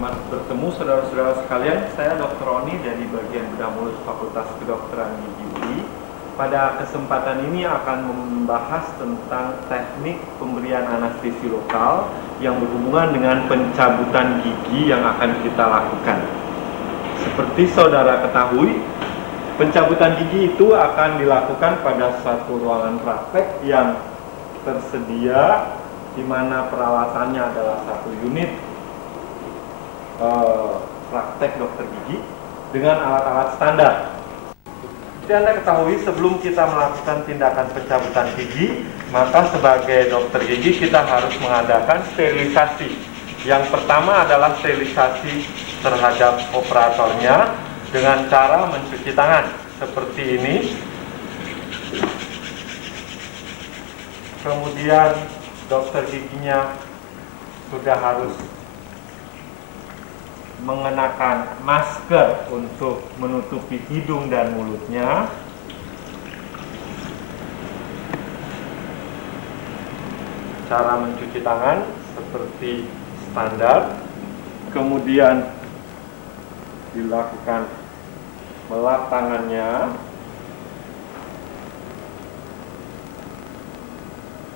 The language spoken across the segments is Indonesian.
Selamat bertemu saudara-saudara sekalian. Saya Dr. Roni dari bagian bedah mulut Fakultas Kedokteran Gigi UI. Pada kesempatan ini akan membahas tentang teknik pemberian anestesi lokal yang berhubungan dengan pencabutan gigi yang akan kita lakukan. Seperti saudara ketahui, pencabutan gigi itu akan dilakukan pada suatu ruangan praktek yang tersedia, di mana peralatannya adalah satu unit praktek dokter gigi dengan alat-alat standar. Seperti Anda ketahui, sebelum kita melakukan tindakan pencabutan gigi, maka sebagai dokter gigi kita harus mengadakan sterilisasi. Yang pertama adalah sterilisasi terhadap operatornya dengan cara mencuci tangan seperti ini. Kemudian dokter giginya sudah harus mengenakan masker untuk menutupi hidung dan mulutnya. Cara mencuci tangan seperti standar. Kemudian dilakukan melap tangannya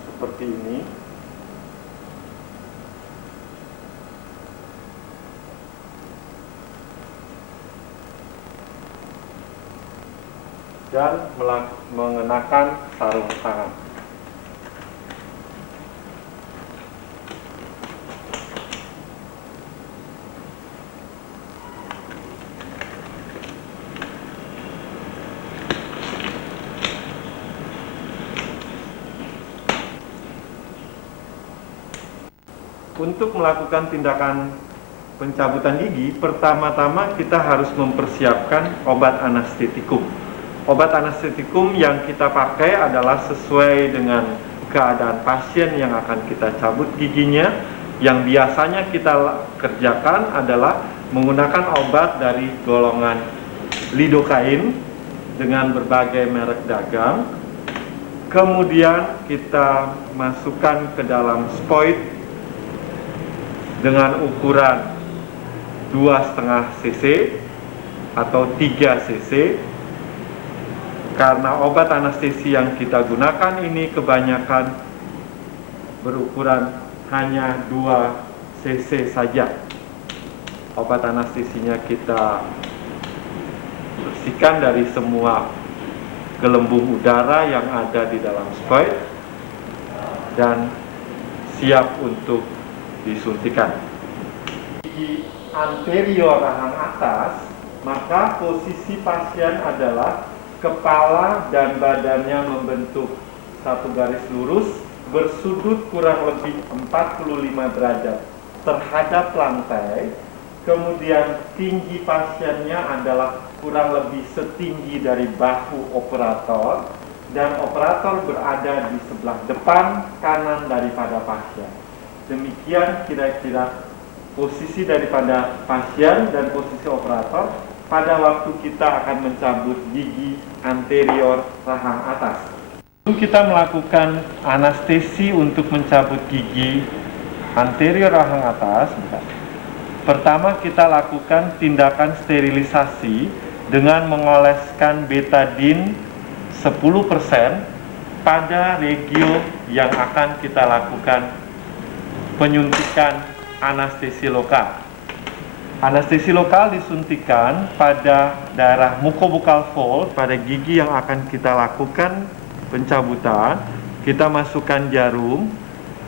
seperti ini. Dan mengenakan sarung tangan. Untuk melakukan tindakan pencabutan gigi, pertama-tama kita harus mempersiapkan obat anestetikum. Obat anestetikum yang kita pakai adalah sesuai dengan keadaan pasien yang akan kita cabut giginya. Yang biasanya kita kerjakan adalah menggunakan obat dari golongan lidocaine dengan berbagai merek dagang. Kemudian kita masukkan ke dalam spoit dengan ukuran 2,5 cc atau 3 cc. Karena obat anestesi yang kita gunakan ini kebanyakan berukuran hanya 2 cc saja. Obat anestesinya kita bersihkan dari semua gelembung udara yang ada di dalam spoit dan siap untuk disuntikan. Gigi anterior rahang atas, maka posisi pasien adalah kepala dan badannya membentuk satu garis lurus bersudut kurang lebih 45 derajat terhadap lantai. Kemudian tinggi pasiennya adalah kurang lebih setinggi dari bahu operator, dan operator berada di sebelah depan kanan daripada pasien. Demikian kira-kira posisi daripada pasien dan posisi operator pada waktu kita akan mencabut gigi anterior rahang atas. Sebelum kita melakukan anestesi untuk mencabut gigi anterior rahang atas, pertama kita lakukan tindakan sterilisasi dengan mengoleskan betadine 10% pada regio yang akan kita lakukan penyuntikan anestesi lokal. Anestesi lokal disuntikan pada daerah mucobuccal fold, pada gigi yang akan kita lakukan pencabutan. Kita masukkan jarum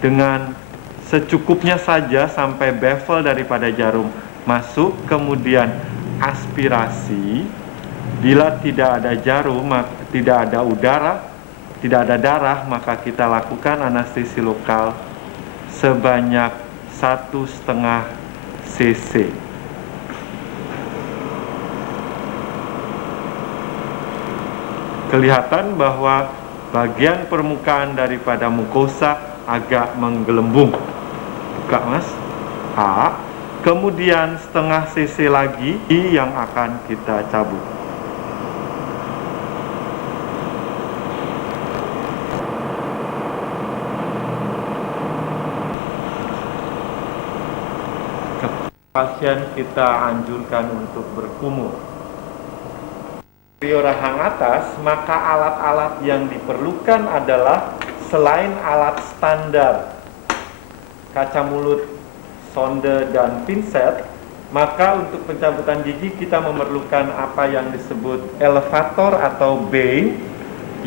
dengan secukupnya saja sampai bevel daripada jarum masuk, kemudian aspirasi. Bila tidak ada jarum, tidak ada udara, tidak ada darah, maka kita lakukan anestesi lokal sebanyak 1,5 cc. Kelihatan bahwa bagian permukaan daripada mukosa agak menggelembung. Buka mas. A. Kemudian 0,5 cc lagi yang akan kita cabut. pasien kita anjurkan untuk berkumur. Anterior rahang atas, maka alat-alat yang diperlukan adalah selain alat standar kaca mulut, sonde, dan pinset, maka untuk pencabutan gigi kita memerlukan apa yang disebut elevator atau bane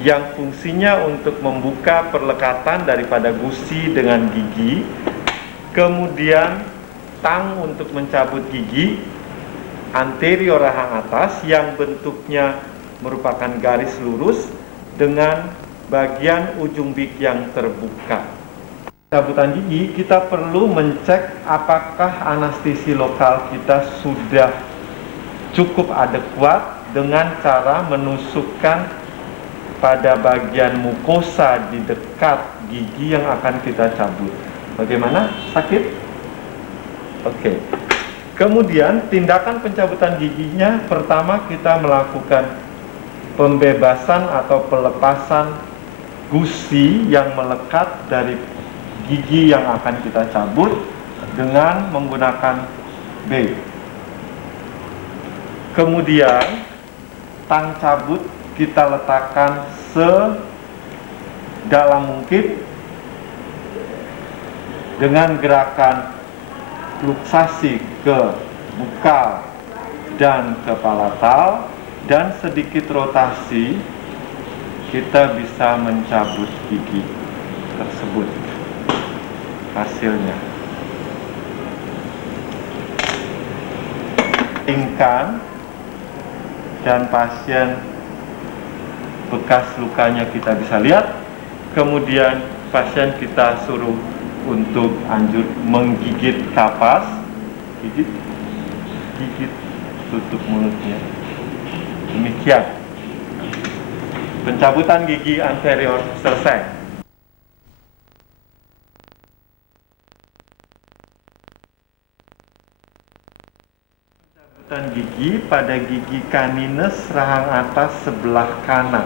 yang fungsinya untuk membuka perlekatan daripada gusi dengan gigi, kemudian tang untuk mencabut gigi anterior rahang atas yang bentuknya merupakan garis lurus dengan bagian ujung bik yang terbuka. Pencabutan gigi kita perlu mencek apakah anestesi lokal kita sudah cukup adekuat dengan cara menusukkan pada bagian mukosa di dekat gigi yang akan kita cabut. Bagaimana? Sakit? Oke. Kemudian tindakan pencabutan giginya, pertama kita melakukan pembebasan atau pelepasan gusi yang melekat dari gigi yang akan kita cabut dengan menggunakan B. Kemudian tang cabut kita letakkan sedalam mungkin dengan gerakan luksasi ke bukal dan ke palatal, dan sedikit rotasi kita bisa mencabut gigi tersebut. Hasilnya tingkan dan pasien bekas lukanya kita bisa lihat. Kemudian pasien kita suruh untuk menggigit kapas, gigit, tutup mulutnya. Demikian pencabutan gigi anterior selesai. Pencabutan gigi pada gigi canines rahang atas sebelah kanan.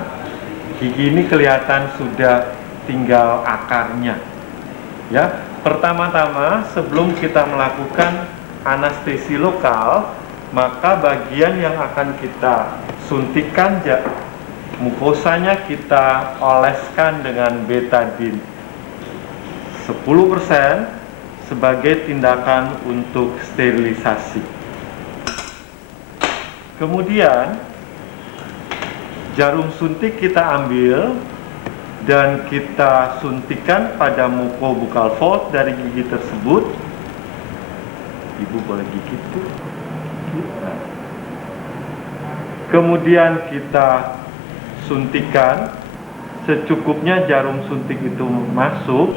Gigi ini kelihatan sudah tinggal akarnya. Ya, pertama-tama sebelum kita melakukan anestesi lokal, maka bagian yang akan kita suntikan mukosanya kita oleskan dengan betadine 10% sebagai tindakan untuk sterilisasi. Kemudian jarum suntik kita ambil dan kita suntikan pada mukobuccal fold dari gigi tersebut. Ibu boleh gigit tuh. Kemudian kita suntikan secukupnya jarum suntik itu masuk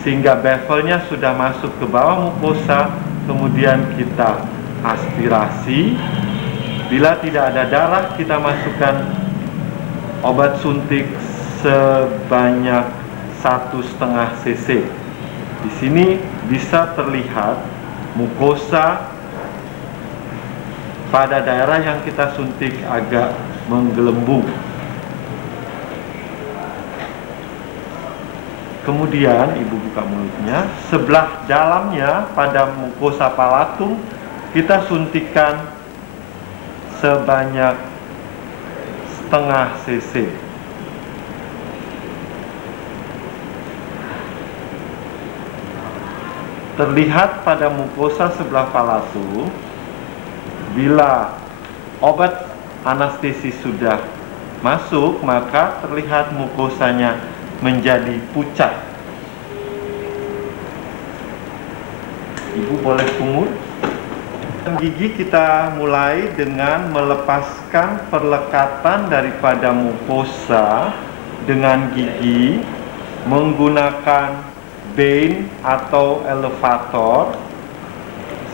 sehingga bevelnya sudah masuk ke bawah mukosa. Kemudian kita aspirasi. Bila tidak ada darah, kita masukkan obat suntik sebanyak 1,5 cc. Di sini bisa terlihat mukosa pada daerah yang kita suntik agak menggelembung. Kemudian ibu buka mulutnya, sebelah dalamnya pada mukosa palatum kita suntikan sebanyak 0,5 cc. Terlihat pada mukosa sebelah palatum, bila obat anestesi sudah masuk, maka terlihat mukosanya menjadi pucat. Ibu boleh kumur. Gigi kita mulai dengan melepaskan perlekatan daripada mukosa dengan gigi menggunakan bane atau elevator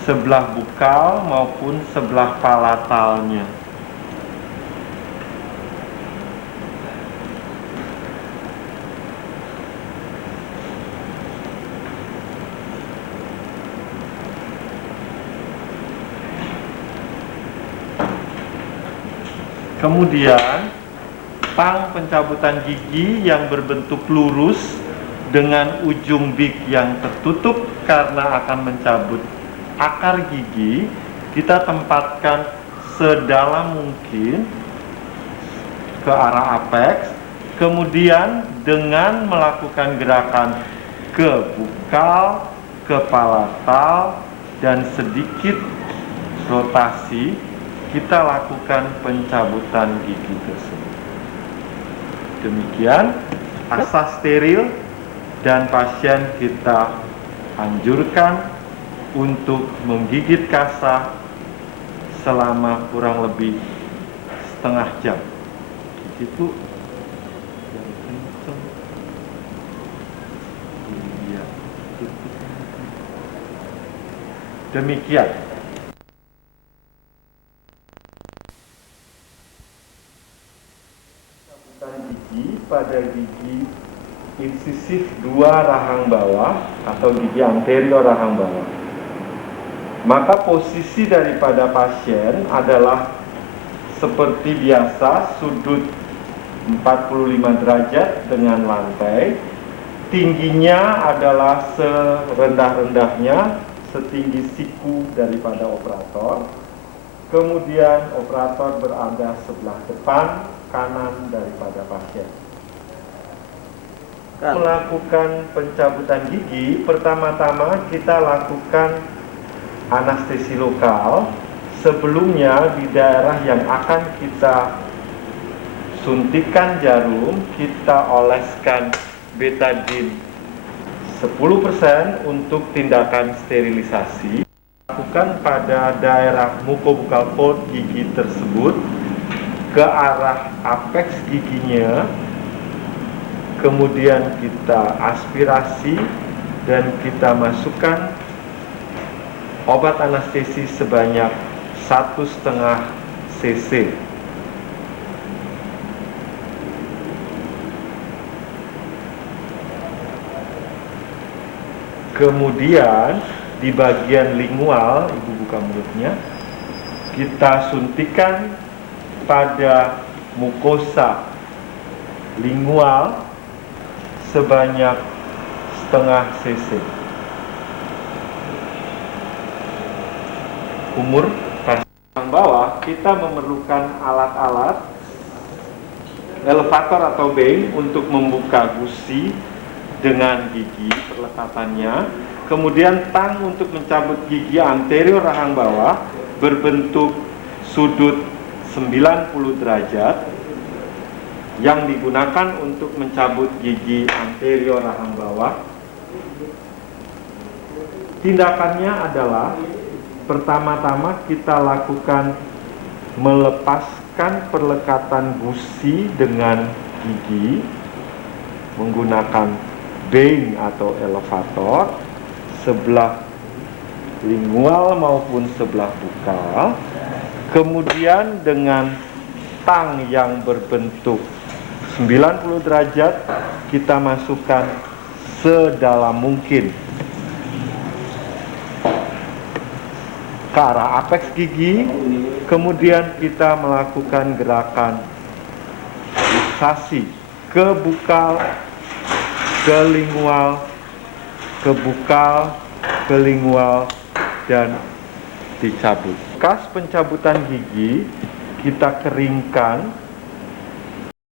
sebelah bukal maupun sebelah palatalnya. Kemudian tang pencabutan gigi yang berbentuk lurus dengan ujung bik yang tertutup karena akan mencabut akar gigi kita tempatkan sedalam mungkin ke arah apex, kemudian dengan melakukan gerakan ke bukal, ke palatal, dan sedikit rotasi, kita lakukan pencabutan gigi tersebut. Demikian, asal steril, dan pasien kita anjurkan untuk menggigit kasa selama kurang lebih setengah jam. Itu yang kencang. Iya. Demikian. Pencabutan gigi pada gigi insisif 2 rahang bawah atau gigi anterior rahang bawah. Maka posisi daripada pasien adalah seperti biasa, sudut 45 derajat dengan lantai. Tingginya adalah serendah-rendahnya, setinggi siku daripada operator. Kemudian operator berada sebelah depan kanan daripada pasien. Melakukan pencabutan gigi, pertama-tama kita lakukan anestesi lokal. Sebelumnya di daerah yang akan kita suntikan jarum, kita oleskan betadine 10% untuk tindakan sterilisasi. Lakukan pada daerah mukobuccal fold gigi tersebut ke arah apex giginya, kemudian kita aspirasi dan kita masukkan obat anestesi sebanyak 1,5 cc. Kemudian di bagian lingual, ibu buka mulutnya, kita suntikan pada mukosa lingual sebanyak 0,5 cc. Umur pasien bawah, kita memerlukan alat-alat elevator atau beng untuk membuka gusi dengan gigi perlekatannya, kemudian tang untuk mencabut gigi anterior rahang bawah berbentuk sudut 90 derajat yang digunakan untuk mencabut gigi anterior rahang bawah. Tindakannya adalah pertama-tama kita lakukan melepaskan perlekatan gusi dengan gigi menggunakan beng atau elevator sebelah lingual maupun sebelah bukal. Kemudian dengan tang yang berbentuk 90 derajat kita masukkan sedalam mungkin ke arah apex gigi, kemudian kita melakukan gerakan fixasi ke bukal, ke lingual, ke bukal, ke lingual, dan dicabut. Bekas pencabutan gigi kita keringkan